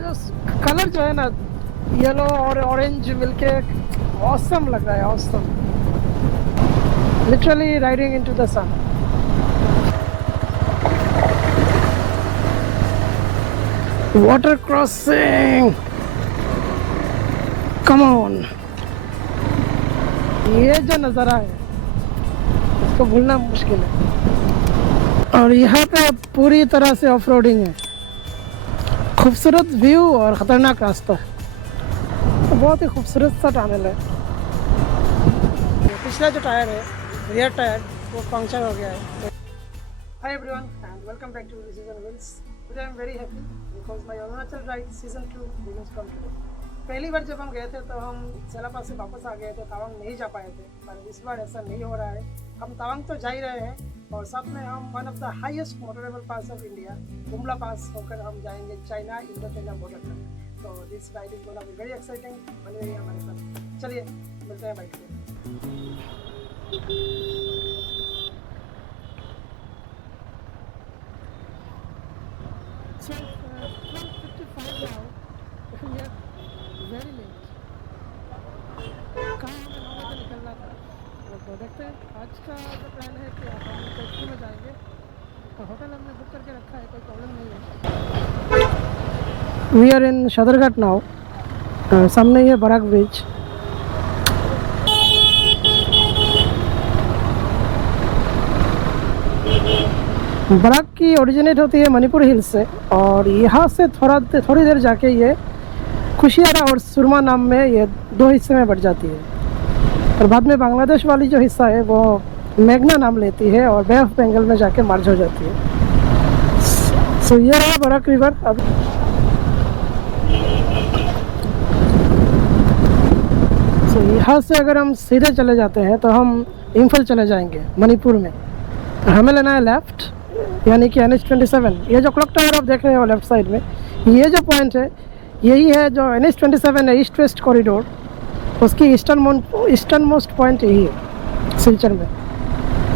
जो कलर जो है ना, येलो और ऑरेंज मिलके ऑसम लग रहा है, awesome. Literally riding into the sun. Water crossing, come on. ये जो नज़ारा है इसको भूलना मुश्किल है। और यहाँ पे पूरी तरह से ऑफ रोडिंग है। खूबसूरत व्यू और ख़तरनाक रास्ता। तो बहुत ही खूबसूरत सा टनल है। पिछला जो टायर है, रियर टायर, वो पंक्चर हो गया है। Hi everyone and welcome back to decision wheels. Today I am very happy because my Arunachal ride season 2 begins from today. पहली बार जब हम गए थे तो हम सेलापास से वापस आ गए थे, तवांग नहीं जा पाए थे। पर इस बार ऐसा नहीं हो रहा है। हम तवांग तो जा ही रहे हैं और साथ में हम one of the highest motorable pass of India, Bumla pass होकर हम जाएंगे चाइना इंडो चाइना बॉर्डर तक। तो this ride is gonna be very exciting. बने रहिए हमारे साथ। चलिए मिलते हैं बाइक पे। So 12:55 now. We are very late. कहाँ हमें 9 बजे निकलना था। तो देखते हैं आज का जो प्लान है कि हम टैक्सी में जाएंगे। तो होटल हमने बुक करके रखा है, कोई प्रॉब्लम नहीं है। We are in Sadarghat now. सामने ये बराक ब्रिज। बराक की ओरिजिनेट होती है मणिपुर हिल्स से और यहाँ से थोड़ी देर जाके ये कुशियारा और सुरमा नाम में ये दो हिस्से में बढ़ जाती है। और बाद में बांग्लादेश वाली जो हिस्सा है वो मेघना नाम लेती है और बे ऑफ बंगाल में जाके मर्ज हो जाती है। सो ये रहा बराक रिवर। अब यहाँ से अगर हम सीधे चले जाते हैं तो हम इम्फल चले जाएंगे मणिपुर में। तो हमें लेना है लेफ़्ट, यानी कि NH27। ये जो क्लॉक टावर आप देख रहे हो लेफ़्ट साइड में, ये जो पॉइंट है यही है जो NH27 है, ईस्ट वेस्ट कॉरिडोर। उसकी ईस्टर्न मोस्ट पॉइंट यही है सिलचर में।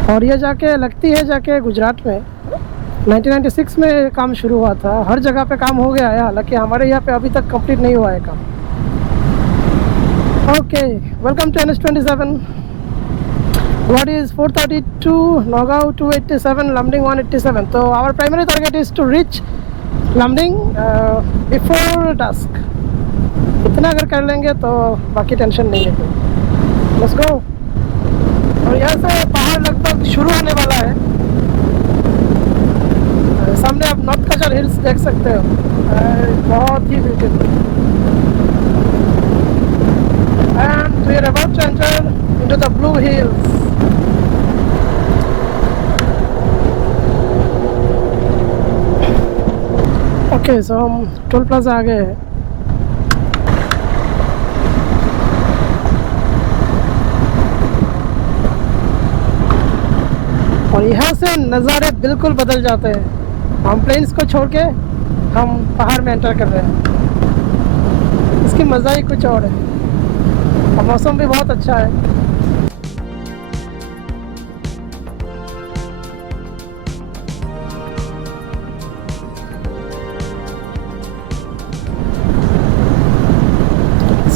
और ये जाके लगती है जाके गुजरात में। 1996 में काम शुरू हुआ था। हर जगह पे काम हो गया है, हालांकि हमारे यहाँ पे अभी तक कंप्लीट नहीं हुआ है काम। Okay, welcome to NH27। What is 432, Nagaon 287, Lamding 187. So our primary target is to reach Lamding before dusk. इतना अगर कर लेंगे तो बाकी टेंशन नहीं है कोई। Let's go। और यहाँ से पहाड़ लगभग शुरू होने वाला है। सामने आप नॉर्थ कचर हिल्स देख सकते हो, बहुत ही beautiful. And we are about to enter into the Blue Hills। Okay, so हम टोल प्लाजा आ गए हैं। और यहाँ से नज़ारे बिल्कुल बदल जाते हैं। हम प्लेन्स को छोड़ के हम पहाड़ में एंटर कर रहे हैं। इसकी मज़ा ही कुछ और है। और मौसम भी बहुत अच्छा है।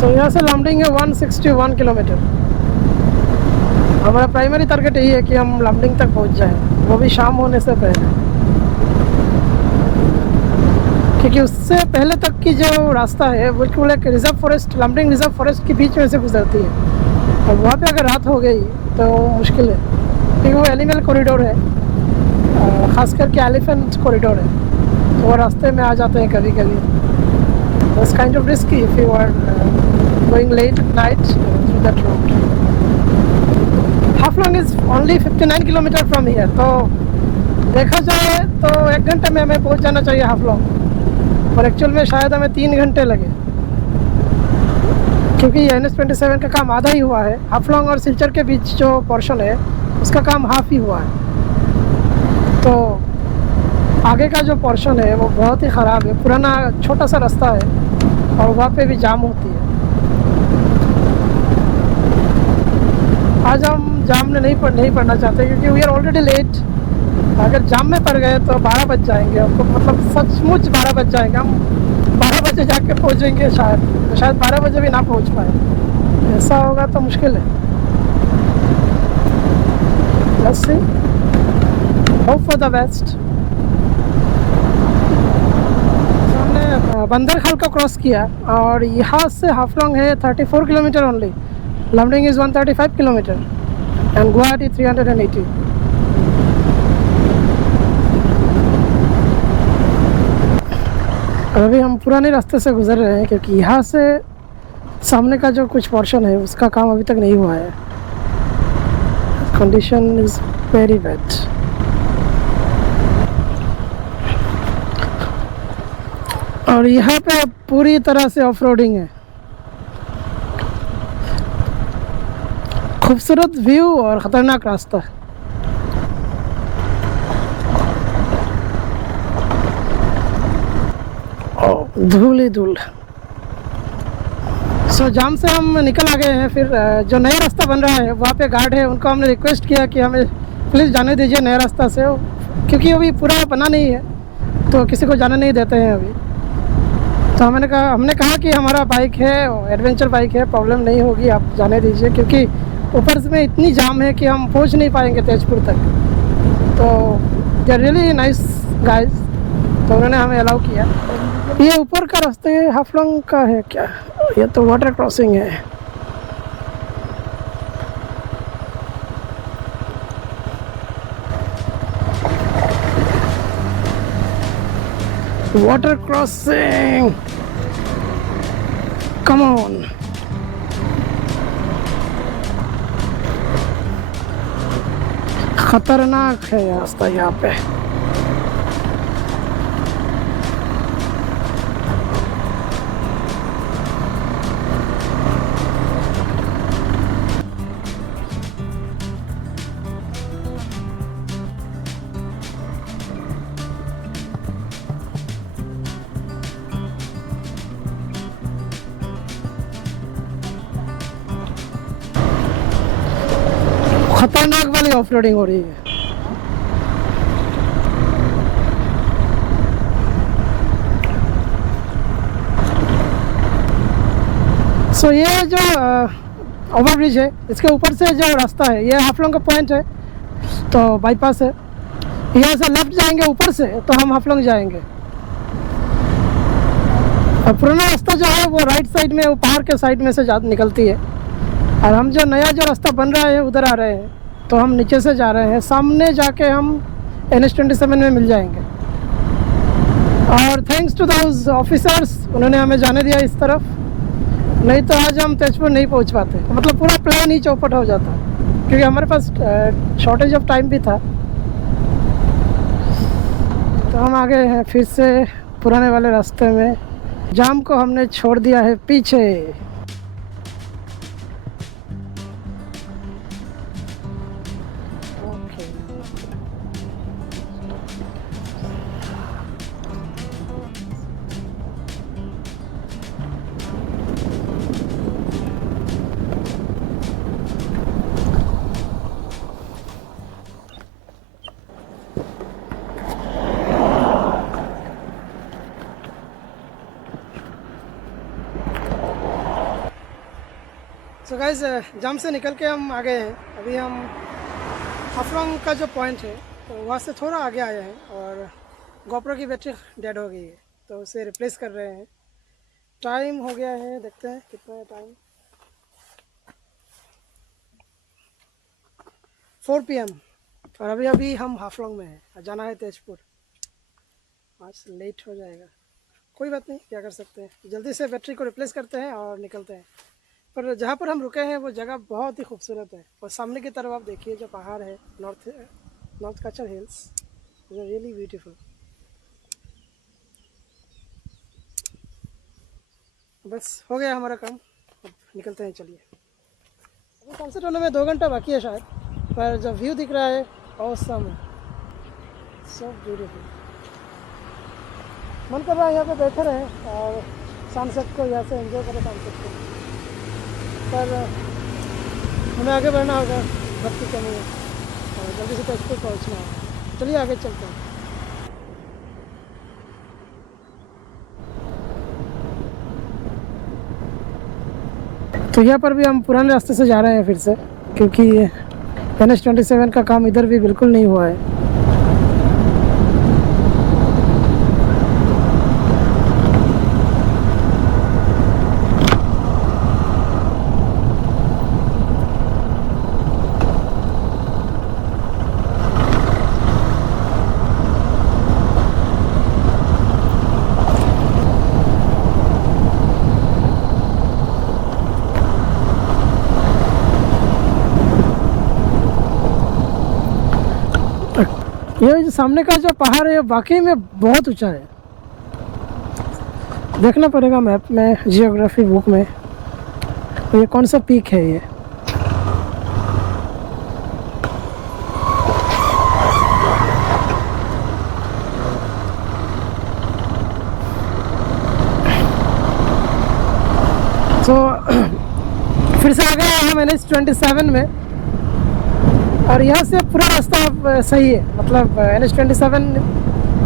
तो यहाँ से लामडिंग है 161 किलोमीटर। हमारा प्राइमरी टारगेट यही है कि हम लामडिंग तक पहुँच जाएं, वो भी शाम होने से पहले। क्योंकि उससे पहले तक की जो रास्ता है बिल्कुल एक reserve forest, Lumding reserve forest के बीच में से गुजरती है। और वहाँ पे अगर रात हो गई तो मुश्किल है, क्योंकि वो एनिमल कॉरिडोर है, ख़ास करके एलिफेंट कॉरिडोर है। तो वो रास्ते में आ जाते हैं कभी कभी। It's kind of risky if you are going late at night through that road. Haflong is only 59 kilometre from here. तो देखा जाए तो 1 घंटे में हमें पहुँच जाना चाहिए हाफलोंग, और एक्चुअल में शायद हमें 3 घंटे लगे, क्योंकि NH27 का काम आधा ही हुआ है। हाफलोंग और सिलचर के बीच जो पोर्शन है उसका काम हाफ ही हुआ है। तो आगे का जो पोर्शन है वो बहुत ही ख़राब है, पुराना छोटा सा रास्ता है और वहाँ पे भी जाम होती है। आज हम जाम में नहीं पड़ना चाहते, क्योंकि वी आर ऑलरेडी लेट। अगर जाम में पड़ गए तो 12 बज जाएंगे हमको, मतलब सचमुच 12 बज जाएंगे। हम 12 बजे बजे जाके पहुँचेंगे शायद, तो शायद 12 बजे भी ना पहुँच पाए। ऐसा होगा तो मुश्किल है। Let's see, hope for the best. हमने बंदरखाल को क्रॉस किया और यहाँ से हाफलोंग है 34 kilometre only. Lumding is 135 kilometre and Guwahati 380। अभी हम पुराने रास्ते से गुजर रहे हैं क्योंकि यहाँ से सामने का जो कुछ पोर्शन है उसका काम अभी तक नहीं हुआ है। Condition is very bad. और यहाँ पे पूरी तरह से ऑफ रोडिंग है। खूबसूरत व्यू और ख़तरनाक रास्ता। धूल ही धूल। सो जाम से हम निकल आ गए हैं। फिर जो नया रास्ता बन रहा है वहाँ पे गार्ड है, उनको हमने रिक्वेस्ट किया कि हमें प्लीज़ जाने दीजिए नया रास्ता से, क्योंकि अभी पूरा बना नहीं है तो किसी को जाने नहीं देते हैं अभी। तो हमने कहा कि हमारा बाइक है, एडवेंचर बाइक है, प्रॉब्लम नहीं होगी, आप जाने दीजिए, क्योंकि ऊपर में इतनी जाम है कि हम पहुंच नहीं पाएंगे तेजपुर तक। तो दे रियली नाइस गाइस, तो उन्होंने हमें अलाउ किया। ये ऊपर का रास्ता है हाफलोंग का है क्या? ये तो वाटर क्रॉसिंग है। Water crossing, come on. खतरनाक है रास्ता यहाँ पे। खतरनाक वाली ऑफ रोडिंग हो रही है। सो ये जो ओवरब्रिज है इसके ऊपर से जो रास्ता है ये हाफलोंग का पॉइंट है, तो बाईपास है। यहाँ से लेफ्ट जाएंगे ऊपर से तो हम हाफलोंग जाएंगे। और पुराना रास्ता जो है वो राइट साइड में, वो पहाड़ के साइड में से निकलती है, और हम जो नया जो रास्ता बन रहा है उधर आ रहे हैं, तो हम नीचे से जा रहे हैं। सामने जाके हम NH-27 में मिल जाएंगे। और थैंक्स टू दोज ऑफिसर्स, उन्होंने हमें जाने दिया इस तरफ, नहीं तो आज हम तेजपुर नहीं पहुंच पाते। मतलब पूरा प्लान ही चौपट हो जाता, क्योंकि हमारे पास शॉर्टेज ऑफ टाइम भी था। तो हम आ गए हैं फिर से पुराने वाले रास्ते में। जाम को हमने छोड़ दिया है पीछे। सो गाइस, जाम से निकल के हम आ गए हैं। अभी हम हाफलोंग का जो पॉइंट है तो वहाँ से थोड़ा आगे आए हैं, और गोप्रो की बैटरी डेड हो गई है तो उसे रिप्लेस कर रहे हैं। टाइम हो गया है, देखते हैं कितना है टाइम। 4 PM, और अभी हम हाफलोंग में हैं। जाना है तेजपुर। आज लेट हो जाएगा, कोई बात नहीं, क्या कर सकते हैं। जल्दी से बैटरी को रिप्लेस करते हैं और निकलते हैं। पर जहाँ पर हम रुके हैं वो जगह बहुत ही खूबसूरत है, और सामने की तरफ आप देखिए जो पहाड़ है, नॉर्थ कच्छर हिल्स, रियली ब्यूटीफुल। बस हो गया हमारा काम, अब निकलते हैं। चलिए, अभी सनसेट होने में 2 घंटा बाकी है शायद, पर जो व्यू दिख रहा है ऑसम है, सो ब्यूटीफुल। मन कर रहा है यहाँ पे बैठे रहे और सनसेट को यहाँ से एंजॉय करें सनसेट को, पर हमें आगे बढ़ना होगा, वक्त की कमी है और जल्दी से तेजपुर पहुँचना है। चलिए आगे चलते हैं। तो यहाँ पर भी हम पुराने रास्ते से जा रहे हैं फिर से, क्योंकि NH27 का काम इधर भी बिल्कुल नहीं हुआ है। ये जो सामने का जो पहाड़ है वाकई में बहुत ऊंचा है। देखना पड़ेगा मैप में, जियोग्राफी बुक में, ये कौन सा पीक है ये। तो फिर से आ गए हम NH27 में, और यहाँ से पूरा रास्ता सही है। मतलब NH27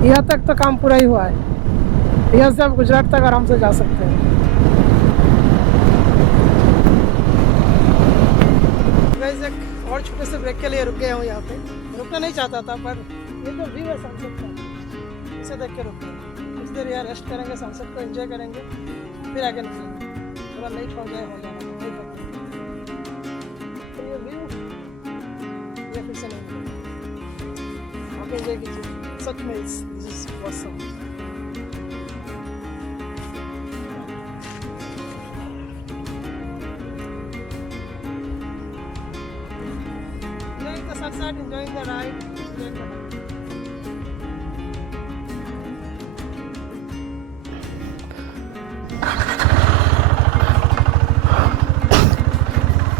यहाँ तक तो काम पूरा ही हुआ है। यहाँ से आप गुजरात तक आराम से जा सकते हैं। गाइस एक और छोटे से ब्रेक के लिए रुक गया हूँ यहाँ पे। रुकना नहीं चाहता था, पर ये तो व्यू है सनसेट का, इसे देख के रुक गए। कुछ देर यहाँ रेस्ट करेंगे, सनसेट को एंजॉय करेंगे, फिर आगे निकलेंगे। थोड़ा लेट हो जाए हो जाएगा, नहीं पता। तो ये व्यू ये फिर से नहीं मिलेगा। आप एंजॉय कीजिए, सच में this is awesome. Enjoying the sunset, enjoying the ride, enjoying the ride.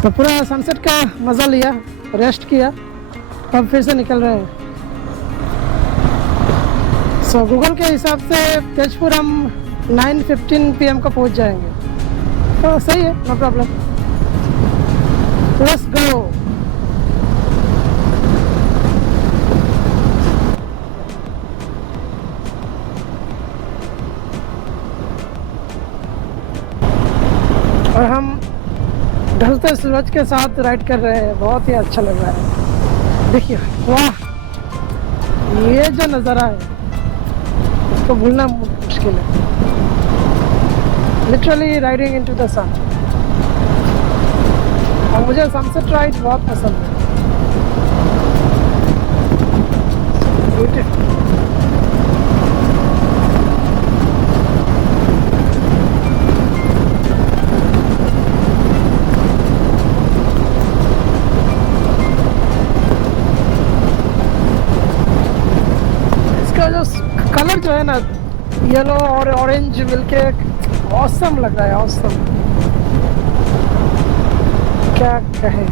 तो पूरा सनसेट का मज़ा लिया, रेस्ट किया, अब फिर से निकल रहे हैं। सो गूगल के हिसाब से तेजपुर हम 9:15 PM को पहुंच जाएंगे, तो सही है, नो प्रॉब्लम। Let's go. और हम ढलते सूरज के साथ राइड कर रहे हैं, बहुत ही अच्छा लग रहा है। देखिए, वाह, ये जो नज़ारा है उसको भूलना मुश्किल है। लिटरली राइडिंग इनटू द सन। और मुझे सनसेट राइड बहुत पसंद है। ब्यूटीफुल। कलर जो है ना, येलो और ऑरेंज मिलके ऑसम लग रहा है, ऑसम, क्या कहे।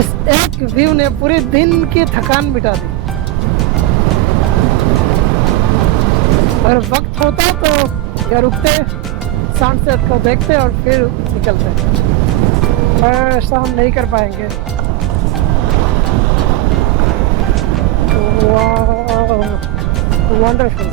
इस एक व्यू ने पूरे दिन की थकान मिटा दी। और वक्त होता तो या रुकते, सनसेट को देखते और फिर निकलते, पर ऐसा हम नहीं कर पाएंगे। वंडरफुल।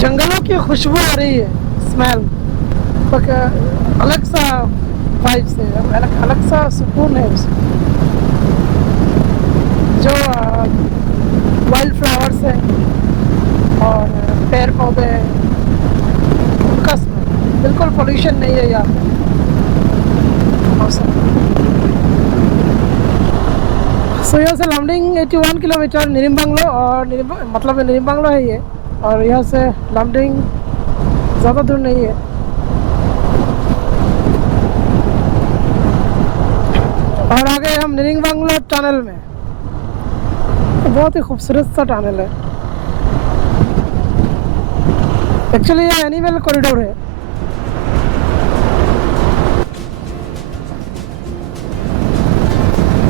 जंगलों की खुशबू आ रही है, स्मेल, अलग सा वाइब से, अलग सा सुकून है उसमें। जो वाइल्ड फ्लावर्स है और पेड़ पौधे हैं, उनका स्मेल, बिल्कुल पोल्यूशन नहीं है यहाँ पे। सो यहाँ से लामडिंग 81 किलोमीटर, निरिम्बांगलो, और मतलब निरिम्बांगलो है ये, और यहाँ से लामडिंग ज़्यादा दूर नहीं है। और आ गए हम निरिंग बांग्लो टनल में। बहुत ही खूबसूरत सा टनल है। एक्चुअली ये एनिमल कॉरिडोर है।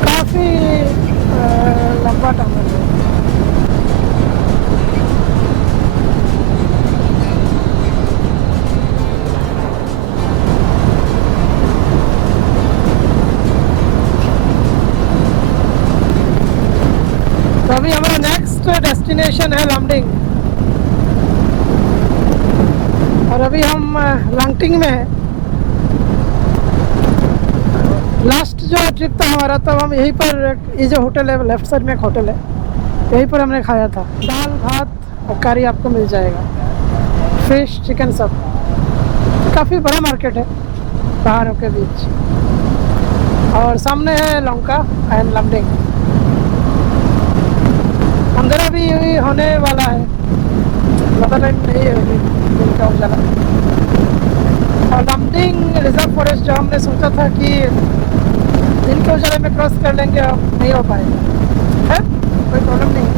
काफ़ी लंबा टनल है। तो अभी हमारा नेक्स्ट डेस्टिनेशन है लमडिंग, और अभी हम लंगटिंग में हैं। लास्ट जो ट्रिप था हमारा, तब हम यहीं पर, ये जो होटल है लेफ्ट साइड में एक होटल है, यहीं पर हमने खाया था। दाल भात और करी आपको मिल जाएगा, फिश चिकन सब। काफ़ी बड़ा मार्केट है पहाड़ों के बीच, और सामने है लंका एंड लमडिंग। अंधेरा भी होने वाला है, ज़्यादा टाइम नहीं है अभी दिन का उजाला। और लमडिंग रिजर्व फॉरेस्ट जो हमने सोचा था कि दिन के उजाले में क्रॉस कर लेंगे, अब नहीं हो पाएगा। है कोई प्रॉब्लम नहीं है।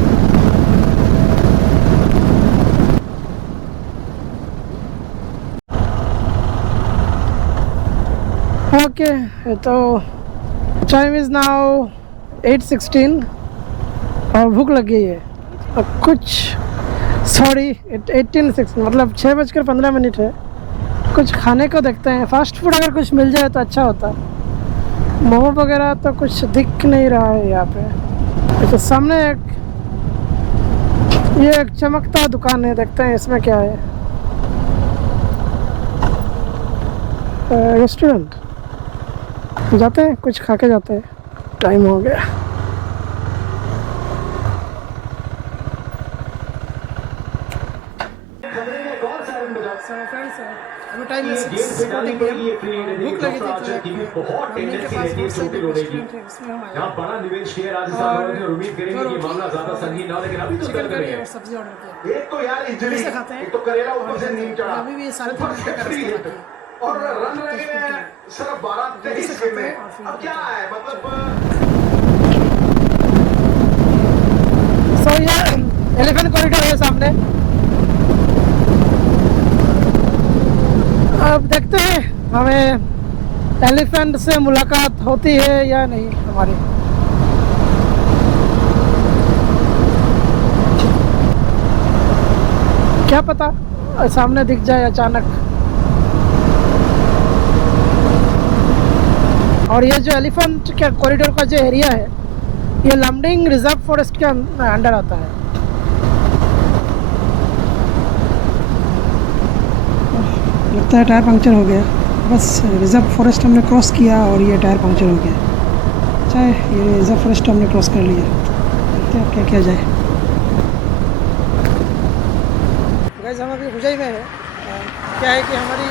ओके, तो टाइम इज़ नाउ 8:16 और भूख लग गई है। और कुछ 18:16 मतलब 6:15 है। कुछ खाने को देखते हैं, फास्ट फूड अगर कुछ मिल जाए तो अच्छा होता। मोमो वगैरह तो कुछ दिख नहीं रहा है यहाँ पे। तो सामने ये एक चमकता दुकान है, देखते हैं इसमें क्या है। रेस्टोरेंट जाते हैं, कुछ खा के जाते हैं, टाइम हो गया। फ्रेंड्स, अभी टाइम है 6:40 PM। भूख लगी थी तो मम्मी के पास रोड साइड एक रेस्टोरेंट है, उसमें हम आए और दो रोटी, चिकन करी और सब्जी ऑर्डर किया। एक तो यार इडली से खाते हैं, एक तो करेला ऊपर से नींबू। अभी भी 3:30 का रास्ता बाकी है और रन रहे हैं सिर्फ 12-23 में। अब क्या है मतलब सो ये एलिफेंट कॉरिडोर है सामने। अब देखते हैं हमें एलिफेंट से मुलाकात होती है या नहीं हमारी। क्या पता सामने दिख जाए अचानक। और ये जो एलिफेंट के कॉरिडोर का जो एरिया है, ये लमडिंग रिजर्व फॉरेस्ट के अंडर आता है। लगता है टायर पंक्चर हो गया। बस रिजर्व फॉरेस्ट हमने क्रॉस किया और ये टायर पंक्चर हो गया। चाहे ये रिजर्व फॉरेस्ट हमने क्रॉस कर लिया, देखते हैं क्या किया जाए। गाइस, हम अभी हुजाई में है। क्या है कि हमारी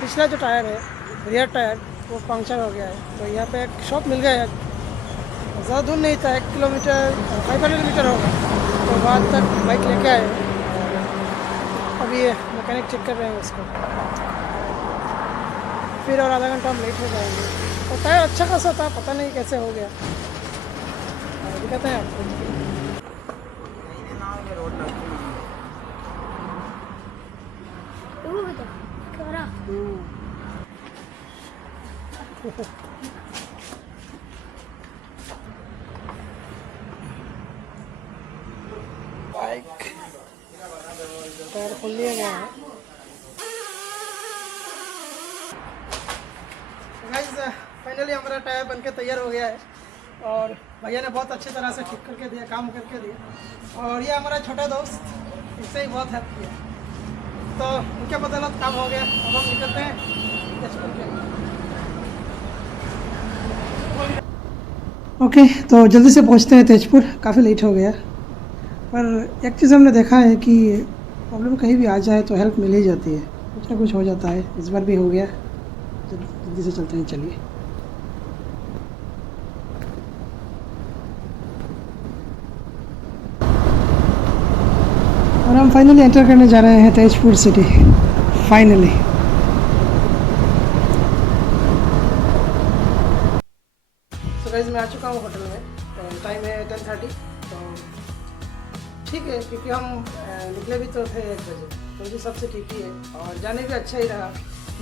पिछला जो टायर है, रियर टायर, वो पंक्चर हो गया है। तो यहाँ पे एक शॉप मिल गया है, ज़्यादा दूर नहीं था, 1 किलोमीटर 500 मीटर होगा। तो वहाँ तक बाइक लेके आए। अभी ये मैकेनिक चेक कर रहे हैं उसको, फिर और आधा घंटा हम लेट हो जाएंगे। और टायर अच्छा खासा था, पता नहीं कैसे हो गया। दिखाते हैं आपको। बाइक टायर खोल लिया गया है। गाइस, फाइनली हमारा टायर बनके तैयार हो गया है और भैया ने बहुत अच्छी तरह से ठीक करके दिया, काम करके दिया। और ये हमारा छोटा दोस्त, इससे ही बहुत हेल्प किया, तो उनके बदौलत काम हो गया। अब हम निकलते हैं तेजपुर के। ओके, तो जल्दी से पहुंचते हैं तेजपुर, काफ़ी लेट हो गया। पर एक चीज़ हमने देखा है कि प्रॉब्लम कहीं भी आ जाए तो हेल्प मिल ही जाती है, कुछ ना कुछ हो जाता है। इस बार भी हो गया। जल्दी से चलते हैं, चलिए। और हम फाइनली एंटर करने जा रहे हैं तेजपुर सिटी, फाइनली। तो गाइस मैं आ चुका हूँ होटल में, टाइम है 10:30। तो ठीक है, क्योंकि हम निकले भी तो थे 1 बजे, तो भी सबसे ठीक ही है और जाने भी अच्छा ही रहा।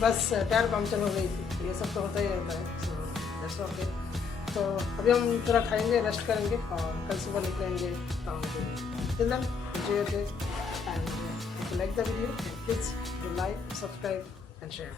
बस टायर पंक्चर हो गई थी, ये सब तो होता ही रहता है, सो दैट्स ओके। तो अभी हम थोड़ा खाएंगे, रेस्ट करेंगे और कल सुबह निकलेंगे काम के लिए। Till then enjoy your day and like the video, please do like, subscribe and share.